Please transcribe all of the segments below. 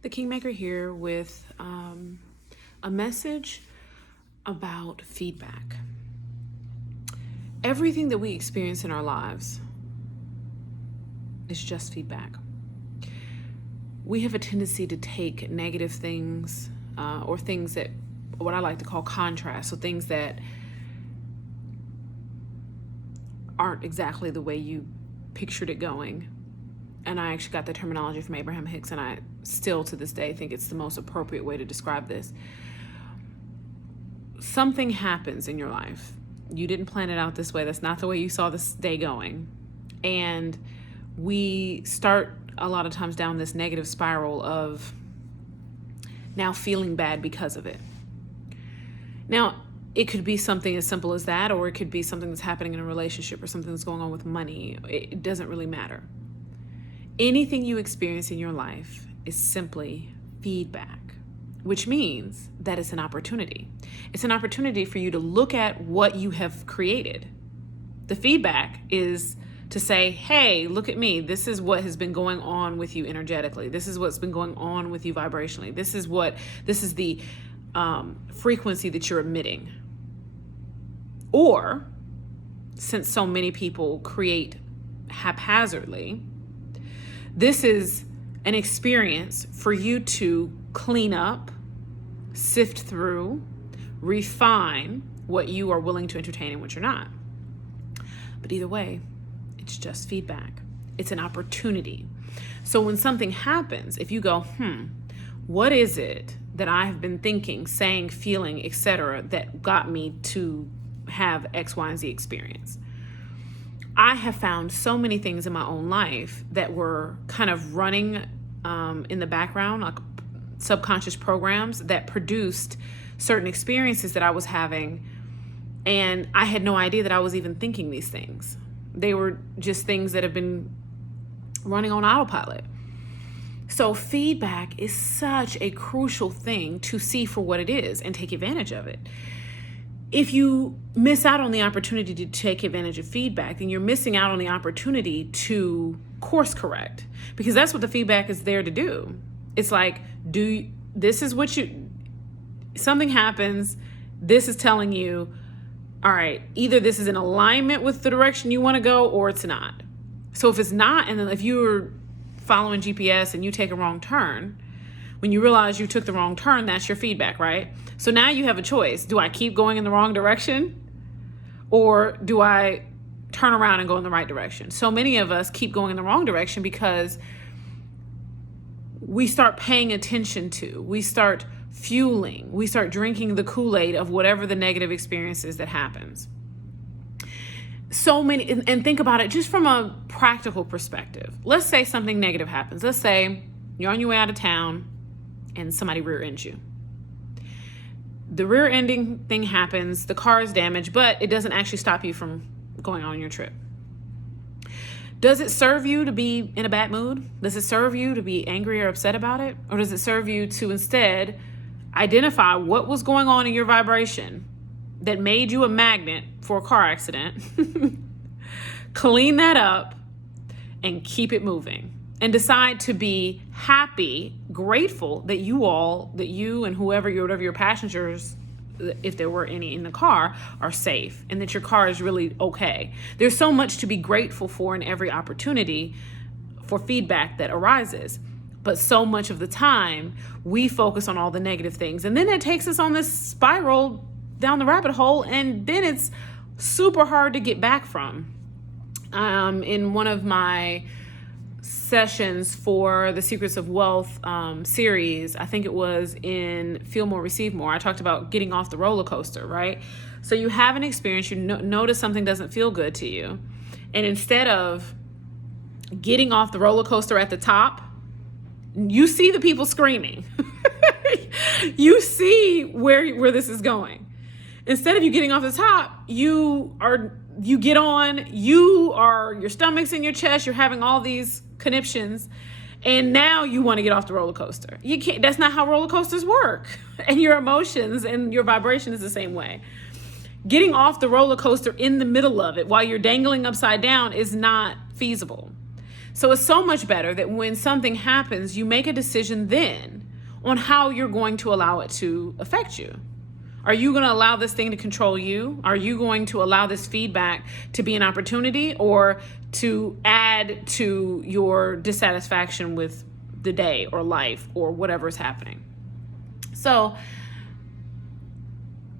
The Kingmaker here with a message about feedback. Everything that we experience in our lives is just feedback. We have a tendency to take negative things or things that, what I like to call contrast, so things that aren't exactly the way you pictured it going. And I actually got the terminology from Abraham Hicks, and I still to this day think it's the most appropriate way to describe this. Something happens in your life. You didn't plan it out this way. That's not the way you saw this day going. And we start a lot of times down this negative spiral of now feeling bad because of it. Now, it could be something as simple as that, or it could be something that's happening in a relationship or something that's going on with money. It doesn't really matter. Anything you experience in your life is simply feedback, which means that it's an opportunity. It's an opportunity for you to look at what you have created. The feedback is to say, hey, look at me. This is what has been going on with you energetically. This is what's been going on with you vibrationally. This is the frequency that you're emitting. Or, since so many people create haphazardly, this is an experience for you to clean up, sift through, refine what you are willing to entertain and what you're not. But either way, it's just feedback. It's an opportunity. So when something happens, if you go, what is it that I have been thinking, saying, feeling, etc., that got me to have X, Y, and Z experience? I have found so many things in my own life that were kind of running in the background, like subconscious programs that produced certain experiences that I was having. And I had no idea that I was even thinking these things. They were just things that have been running on autopilot. So feedback is such a crucial thing to see for what it is and take advantage of it. If you miss out on the opportunity to take advantage of feedback, then you're missing out on the opportunity to course correct, because that's what the feedback is there to do. It's like, something happens, this is telling you, all right, either this is in alignment with the direction you want to go or it's not. So if it's not, and then if you're following GPS and you take a wrong turn, when you realize you took the wrong turn, that's your feedback, right? So now you have a choice. Do I keep going in the wrong direction, or do I turn around and go in the right direction? So many of us keep going in the wrong direction because we start paying attention to, we start fueling, we start drinking the Kool-Aid of whatever the negative experience is that happens. So many, and think about it just from a practical perspective. Let's say something negative happens. Let's say you're on your way out of town and somebody rear ends you. The rear ending thing happens, the car is damaged, but it doesn't actually stop you from going on your trip. Does it serve you to be in a bad mood? Does it serve you to be angry or upset about it? Or does it serve you to instead identify what was going on in your vibration that made you a magnet for a car accident, clean that up, and keep it moving? And decide to be happy, grateful that you and whatever your passengers, if there were any in the car, are safe, and that your car is really okay. There's so much to be grateful for in every opportunity for feedback that arises. But so much of the time, we focus on all the negative things. And then it takes us on this spiral down the rabbit hole, and then it's super hard to get back from. In one of my sessions for the Secrets of Wealth series, I think it was in Feel More, Receive More, I talked about getting off the roller coaster, right? So you have an experience, you notice something doesn't feel good to you, and instead of getting off the roller coaster at the top, you see the people screaming. You see where this is going. Instead of you getting off the top, you get on, your stomach's in your chest, you're having all these conniptions, and now you want to get off the roller coaster. You can't, that's not how roller coasters work. And your emotions and your vibration is the same way. Getting off the roller coaster in the middle of it while you're dangling upside down is not feasible. So it's so much better that when something happens, you make a decision then on how you're going to allow it to affect you. Are you going to allow this thing to control you? Are you going to allow this feedback to be an opportunity or to add to your dissatisfaction with the day or life or whatever is happening? So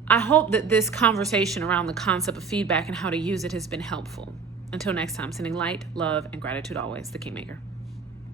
I hope that this conversation around the concept of feedback and how to use it has been helpful. Until next time, sending light, love, and gratitude always. The Kingmaker.